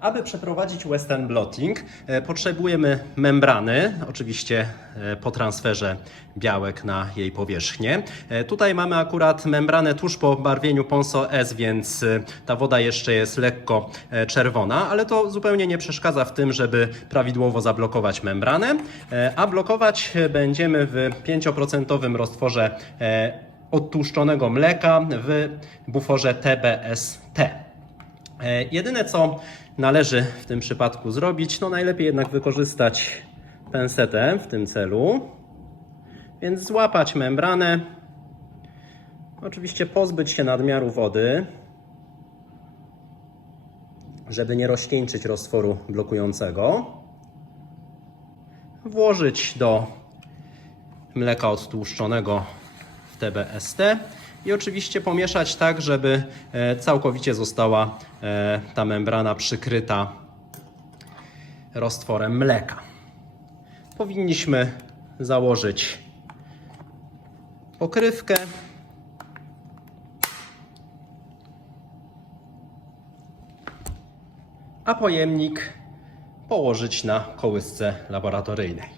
Aby przeprowadzić western blotting e, potrzebujemy membrany, oczywiście e, po transferze białek na jej powierzchnię. E, Tutaj mamy akurat membranę tuż po barwieniu Ponso S, więc ta woda jeszcze jest lekko czerwona, ale to zupełnie nie przeszkadza w tym, żeby prawidłowo zablokować membranę. A blokować będziemy w 5% roztworze odtłuszczonego mleka w buforze TBST. E, Jedyne co należy w tym przypadku zrobić, no najlepiej jednak wykorzystać pensetę w tym celu. Więc złapać membranę. Oczywiście pozbyć się nadmiaru wody, żeby nie rozcieńczyć roztworu blokującego. Włożyć do mleka odtłuszczonego w TBST i oczywiście pomieszać tak, żeby e, całkowicie została e, ta membrana przykryta roztworem mleka. Powinniśmy założyć pokrywkę. A pojemnik położyć na kołysce laboratoryjnej.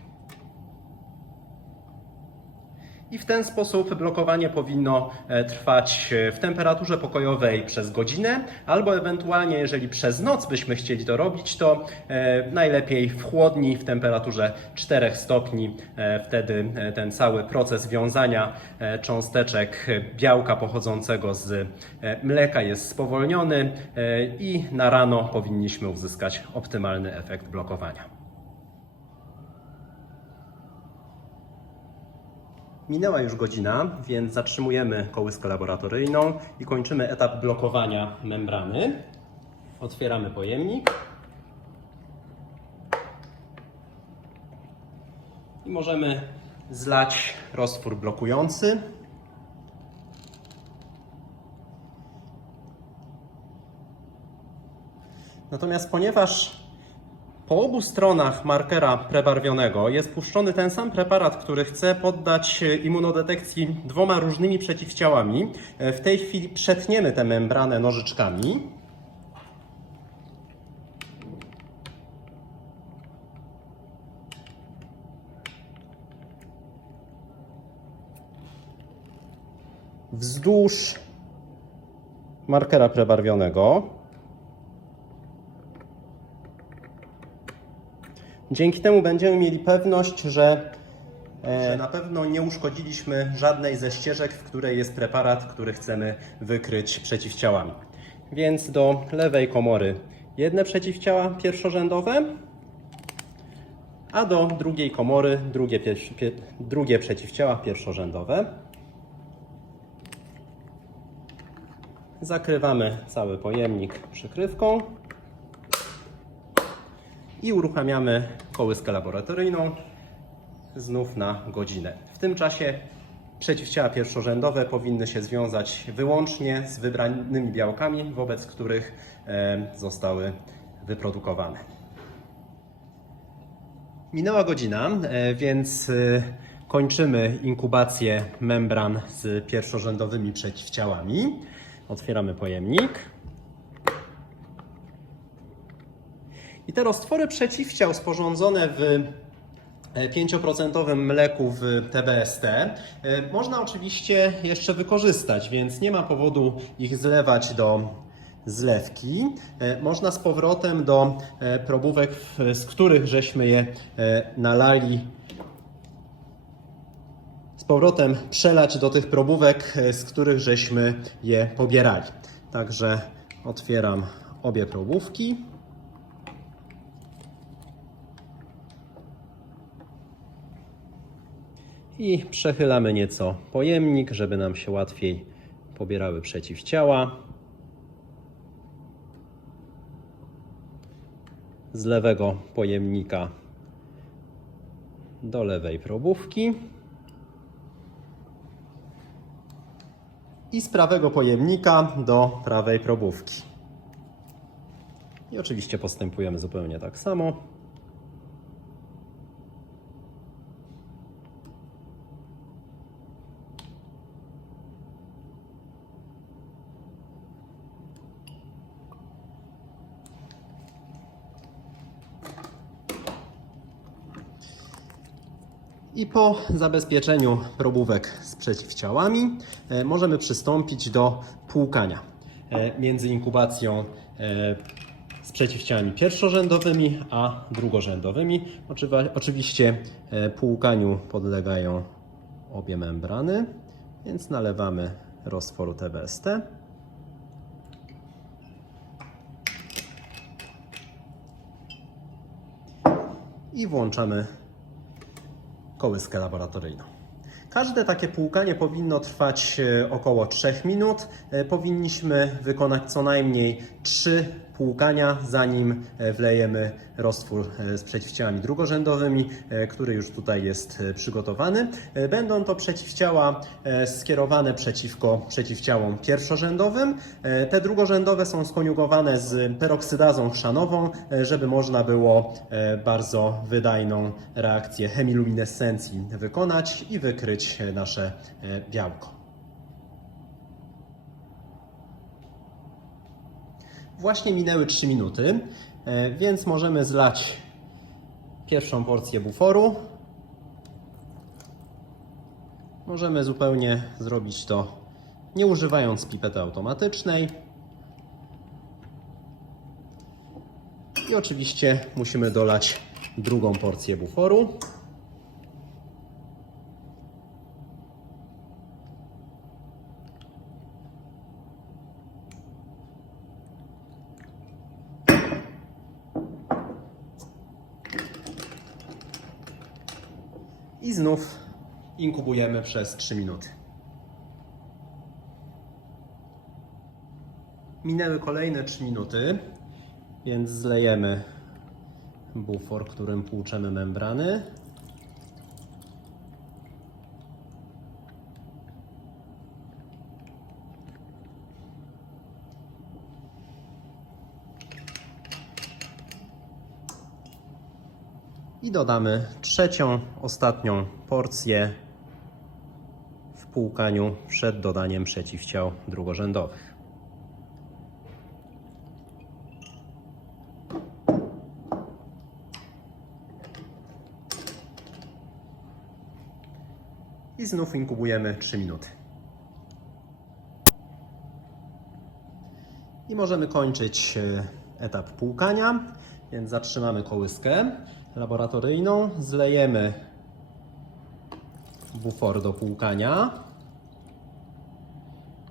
I w ten sposób blokowanie powinno e, trwać e, w temperaturze pokojowej przez godzinę, albo ewentualnie, jeżeli przez noc byśmy chcieli to robić, to e, najlepiej w chłodni w temperaturze 4 stopni. Wtedy ten cały proces wiązania cząsteczek białka pochodzącego z mleka jest spowolniony i na rano powinniśmy uzyskać optymalny efekt blokowania. Minęła już godzina, więc zatrzymujemy kołyskę laboratoryjną i kończymy etap blokowania membrany. Otwieramy pojemnik. I możemy zlać roztwór blokujący. Natomiast ponieważ po obu stronach markera prebarwionego jest puszczony ten sam preparat, który chce poddać immunodetekcji dwoma różnymi przeciwciałami. E, W tej chwili przetniemy tę membranę nożyczkami. Wzdłuż markera prebarwionego. Dzięki temu będziemy mieli pewność, że, e, że na pewno nie uszkodziliśmy żadnej ze ścieżek, w której jest preparat, który chcemy wykryć przeciwciałami. Więc do lewej komory jedne przeciwciała pierwszorzędowe, a do drugiej komory drugie, drugie przeciwciała pierwszorzędowe. Zakrywamy cały pojemnik przykrywką i uruchamiamy kołyskę laboratoryjną znów na godzinę. W tym czasie przeciwciała pierwszorzędowe powinny się związać wyłącznie z wybranymi białkami, wobec których e, zostały wyprodukowane. Minęła godzina, e, więc e, kończymy inkubację membran z pierwszorzędowymi przeciwciałami. Otwieramy pojemnik. I te roztwory przeciwciał sporządzone w e, 5% mleku w TBST e, można oczywiście jeszcze wykorzystać, więc nie ma powodu ich zlewać do zlewki. E, Można z powrotem do e, probówek, z których żeśmy je e, nalali, z powrotem przelać do tych probówek, e, z których żeśmy je pobierali. Także otwieram obie probówki. I przechylamy nieco pojemnik, żeby nam się łatwiej pobierały przeciwciała. Z lewego pojemnika do lewej probówki. I z prawego pojemnika do prawej probówki. I oczywiście postępujemy zupełnie tak samo. I po zabezpieczeniu probówek z przeciwciałami e, możemy przystąpić do płukania e, między inkubacją e, z przeciwciałami pierwszorzędowymi a drugorzędowymi. Oczywiście płukaniu podlegają obie membrany, więc nalewamy roztworu TBST. I włączamy kołyskę laboratoryjną. Każde takie płukanie powinno trwać e, około 3 minut. E, Powinniśmy wykonać co najmniej 3 płukania, zanim e, wlejemy roztwór e, z przeciwciałami drugorzędowymi, e, który już tutaj jest przygotowany. Będą to przeciwciała skierowane przeciwko przeciwciałom pierwszorzędowym. Te drugorzędowe są skoniugowane z peroksydazą chrzanową, żeby można było bardzo wydajną reakcję chemiluminescencji wykonać i wykryć nasze białko. Właśnie minęły 3 minuty, e, więc możemy zlać pierwszą porcję buforu. Możemy zupełnie zrobić to nie używając pipety automatycznej. I oczywiście musimy dolać drugą porcję buforu. I znów inkubujemy przez 3 minuty. Minęły kolejne 3 minuty, więc zlejemy bufor, którym płuczemy membrany. I dodamy trzecią, ostatnią porcję płukaniu przed dodaniem przeciwciał drugorzędowych. I znów inkubujemy 3 minuty. I możemy kończyć e, etap płukania, więc zatrzymamy kołyskę laboratoryjną, zlejemy bufor do płukania.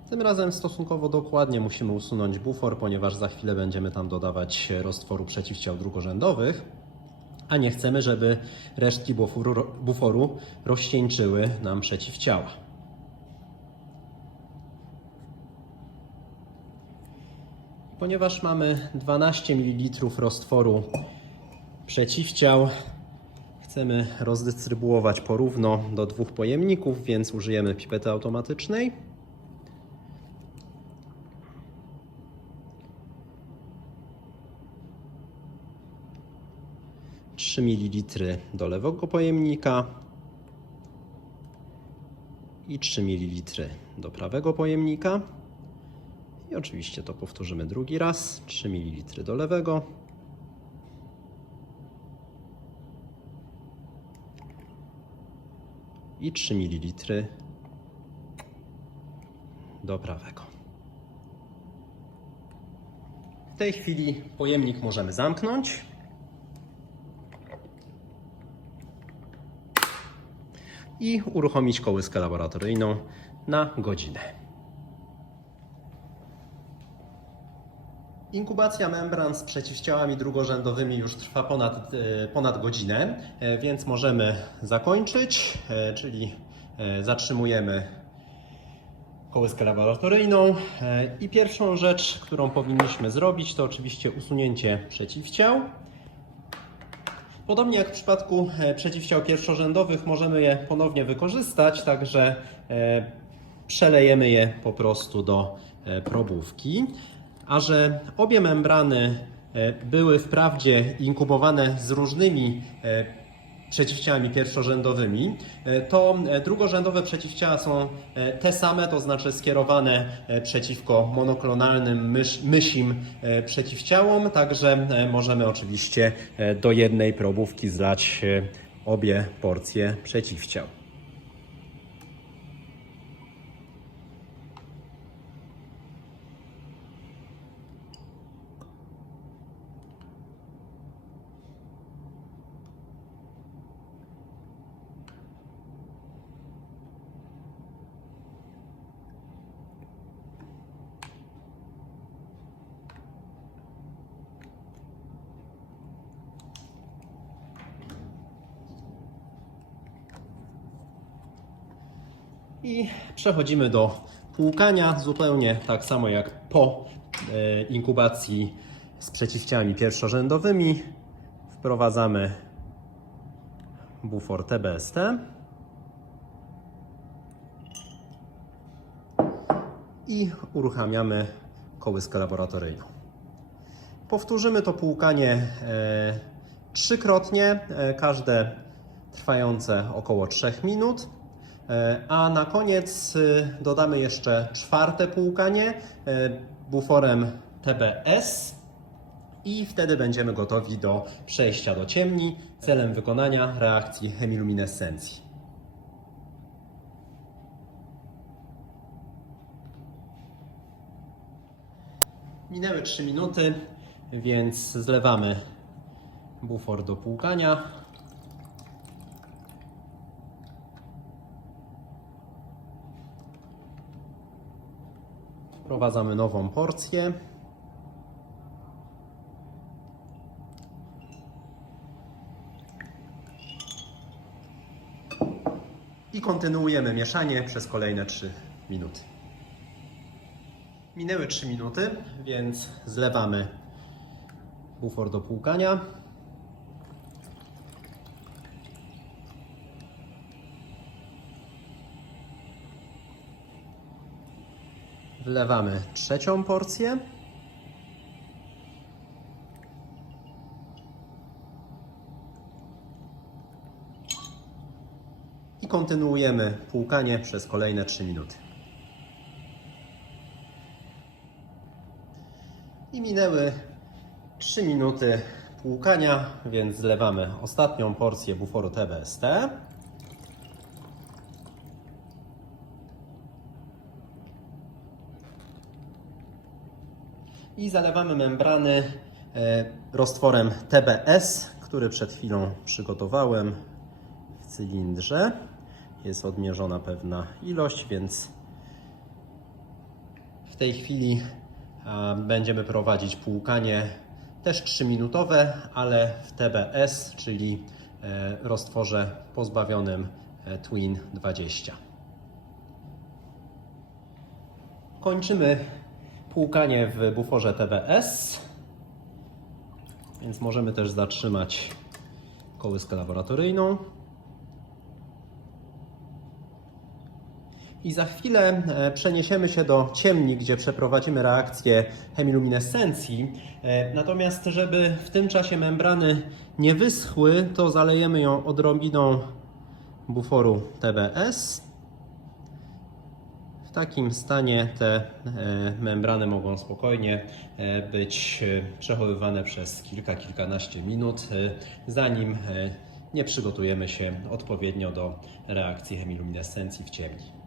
Tym razem stosunkowo dokładnie musimy usunąć bufor, ponieważ za chwilę będziemy tam dodawać roztworu przeciwciał drugorzędowych, a nie chcemy, żeby resztki buforu, buforu rozcieńczyły nam przeciwciała. Ponieważ mamy 12 ml roztworu przeciwciał, chcemy rozdystrybuować porówno do dwóch pojemników, więc użyjemy pipety automatycznej. Trzy ml do lewego pojemnika i 3 ml do prawego pojemnika. I oczywiście to powtórzymy drugi raz. 3 ml do lewego. I 3 ml do prawego. W tej chwili pojemnik możemy zamknąć. I uruchomić kołyskę laboratoryjną na godzinę. Inkubacja membran z przeciwciałami drugorzędowymi już trwa ponad, e, ponad godzinę, e, więc możemy zakończyć, e, czyli zatrzymujemy kołyskę laboratoryjną. I pierwszą rzecz, którą powinniśmy zrobić, to oczywiście usunięcie przeciwciał. Podobnie jak w przypadku przeciwciał pierwszorzędowych, możemy je ponownie wykorzystać, także przelejemy je po prostu do probówki. A że obie membrany e, były wprawdzie inkubowane z różnymi e, przeciwciałami pierwszorzędowymi, e, to drugorzędowe przeciwciała są te same, to znaczy skierowane przeciwko monoklonalnym mysz, mysim przeciwciałom, także możemy oczywiście do jednej probówki zlać obie porcje przeciwciał. I przechodzimy do płukania, zupełnie tak samo jak po e, inkubacji z przeciwciałami pierwszorzędowymi. Wprowadzamy bufor TBST. I uruchamiamy kołyskę laboratoryjną. Powtórzymy to płukanie e, trzykrotnie, e, każde trwające około 3 minut. E, A na koniec e, dodamy jeszcze czwarte płukanie e, buforem TBS i wtedy będziemy gotowi do przejścia do ciemni celem wykonania reakcji chemiluminescencji. Minęły 3 minuty, więc zlewamy bufor do płukania. Wprowadzamy nową porcję. I kontynuujemy mieszanie przez kolejne 3 minuty. Minęły 3 minuty, więc zlewamy bufor do płukania. Wlewamy trzecią porcję. I kontynuujemy płukanie przez kolejne 3 minuty. I minęły 3 minuty płukania, więc zlewamy ostatnią porcję buforu TBST. I zalewamy membrany e, roztworem TBS, który przed chwilą przygotowałem w cylindrze. Jest odmierzona pewna ilość, więc w tej chwili będziemy prowadzić płukanie też 3-minutowe, ale w TBS, czyli e, roztworze pozbawionym e, Twin 20. Kończymy płukanie w buforze TBS, więc możemy też zatrzymać kołyskę laboratoryjną. I za chwilę e, przeniesiemy się do ciemni, gdzie przeprowadzimy reakcję chemiluminescencji. E, Natomiast, żeby w tym czasie membrany nie wyschły, to zalejemy ją odrobiną buforu TBS. W takim stanie te e, membrany mogą spokojnie e, być e, przechowywane przez kilka, kilkanaście minut, zanim nie przygotujemy się odpowiednio do reakcji chemiluminescencji w ciemni.